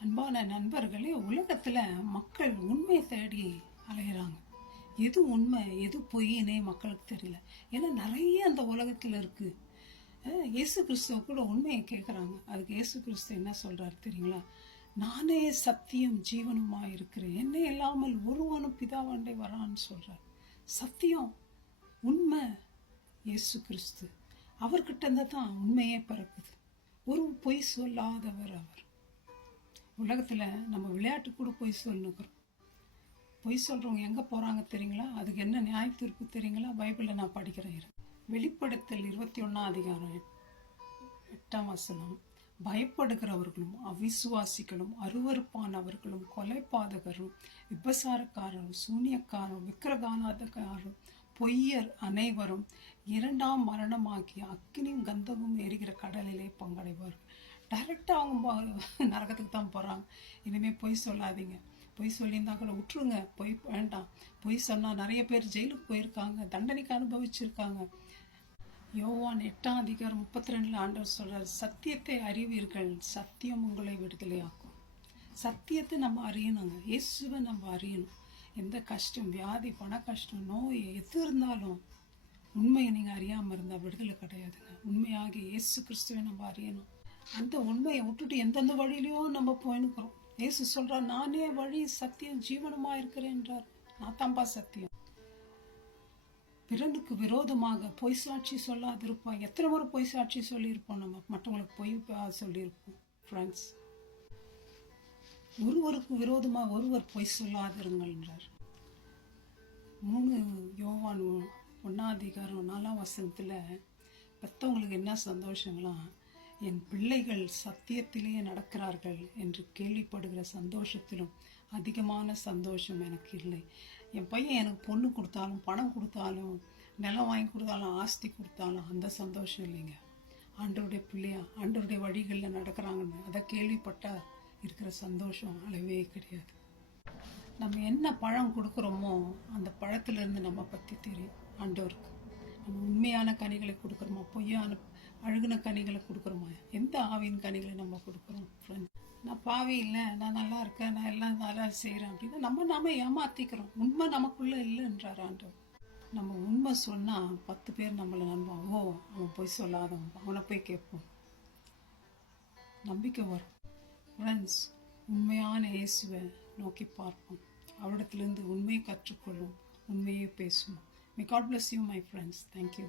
அன்பான நண்பர்களே, உலகத்தில் மக்கள் உண்மை தேடி அலையிறாங்க. எது உண்மை எது பொய்னே மக்களுக்கு தெரியல. ஏன்னா நிறைய அந்த உலகத்தில் இருக்குது. இயேசு கிறிஸ்துவ கூட உண்மையை கேட்குறாங்க. அதுக்கு இயேசு கிறிஸ்து என்ன சொல்கிறார் தெரியுங்களா? நானே சத்தியம் ஜீவனுமாக இருக்கிறேன், என்னை இல்லாமல் ஒருவனும் பிதாவாண்டை வரான்னு சொல்கிறார். சத்தியம் உண்மை இயேசு கிறிஸ்து. அவர்கிட்ட இருந்து தான் உண்மையே பிறக்குது. ஒரு பொய் சொல்லாதவர் அவர். உலகத்தில் நம்ம விளையாட்டு கூட பொய் சொல்லுக்கிறோம். பொய் சொல்கிறவங்க எங்கே போகிறாங்க தெரியுங்களா? அதுக்கு என்ன நியாய தீர்ப்பு தெரியுங்களா? பைபிளில் நான் படிக்கிறேன். வெளிப்படுத்தல் 21 8 பயப்படுகிறவர்களும் அவிசுவாசிகளும் அருவருப்பானவர்களும் கொலைபாதகரும் விபசாரக்காரரும் சூனியக்காரரும் விக்கிரகானாதக்காரரும் பொய்யர் அனைவரும் 2ஆம் மரணமாகிய அக்கினியும் கந்தமும் எரிகிற கடலிலே பங்கடைவார்கள். டைரெக்டாக அவங்க நரகத்துக்கு தான் போகிறாங்க. இனிமேல் பொய் சொல்லாதீங்க. பொய் சொல்லியிருந்தா கூட விட்டுருங்க. பொய் வேண்டாம். பொய் சொன்னால் நிறைய பேர் ஜெயிலுக்கு போயிருக்காங்க, தண்டனைக்கு அனுபவிச்சிருக்காங்க. யோவான் 8:32 ஆண்டவர் சொல்கிறார், சத்தியத்தை அறிவீர்கள், சத்தியம் உங்களை விடுதலையாக்கும். சத்தியத்தை நம்ம அறியணுங்க. இயேசுவை நம்ம அறியணும். எந்த கஷ்டம், வியாதி, பண கஷ்டம், நோய் எது இருந்தாலும் உண்மையை நீங்கள் அறியாமல் இருந்தால் விடுதலை கிடையாதுங்க. உண்மையாகி இயேசு கிறிஸ்துவை நம்ம அறியணும். அந்த உண்மையை விட்டுட்டு எந்தெந்த வழியிலையோ நம்ம போயினுக்கிறோம். இயேசு சொல்கிறார், நானே வழி சத்தியம் ஜீவனமாக இருக்கிறேன்றார். நான் தான்பா சத்தியம். பிறனுக்கு விரோதமாக பொய் சாட்சி சொல்லாதிருப்போம். எத்தனை முறை பொய் சாட்சி சொல்லியிருப்போம். நம்ம மற்றவங்களுக்கு பொய் சொல்லியிருப்போம். ஃப்ரெண்ட்ஸ், ஒருவருக்கு விரோதமாக ஒருவர் பொய் சொல்லாதிருங்கள்ன்றார். 3 யோவான் 1:4 பெற்றவங்களுக்கு என்ன சந்தோஷங்களாம், என் பிள்ளைகள் சத்தியத்திலேயே நடக்கிறார்கள் என்று கேள்விப்படுகிற சந்தோஷத்திலும் அதிகமான சந்தோஷம் எனக்கு இல்லை. என் பையன் எனக்கு பொண்ணு கொடுத்தாலும், பணம் கொடுத்தாலும், நிலம் வாங்கி கொடுத்தாலும், ஆஸ்தி கொடுத்தாலும் அந்த சந்தோஷம் இல்லைங்க. ஆண்டவருடைய பிள்ளையா ஆண்டவருடைய வழிகளில் நடக்கிறாங்கன்னு அதை கேள்விப்பட்டால் இருக்கிற சந்தோஷம் அளவே கிடையாது. நம்ம என்ன பழம் கொடுக்குறோமோ அந்த பழத்திலிருந்து நம்ம பற்றி தெரியும் ஆண்டவருக்கு. நம்ம உண்மையான கனிகளை கொடுக்குறோமா, பொய்யான அழுகுன கனிகளை கொடுக்குறோமா, எந்த ஆவியின் கனிகளை நம்ம கொடுக்குறோம்? ஃப்ரெண்ட்ஸ், நான் பாவி இல்லை, நான் நல்லா இருக்கேன், நான் எல்லாம் நல்லா செய்கிறேன் அப்படின்னு நாம ஏமாற்றிக்கிறோம். உண்மை நமக்குள்ளே இல்லைன்றார் ஆண்டவர். நம்ம உண்மை சொன்னால் 10 பேர் நம்மளை நம்புவோம். ஓ, அவன் பொய் சொல்லாதவன், அவனை போய் கேட்போம், நம்பிக்கை வரும். ஃப்ரெண்ட்ஸ், உண்மையான இயேசுவை நோக்கி பார்ப்போம். அவரிடத்திலிருந்து உண்மையை கற்றுக்கொள்ளும், உண்மையை பேசுவோம். May God bless you, my friends. Thank you.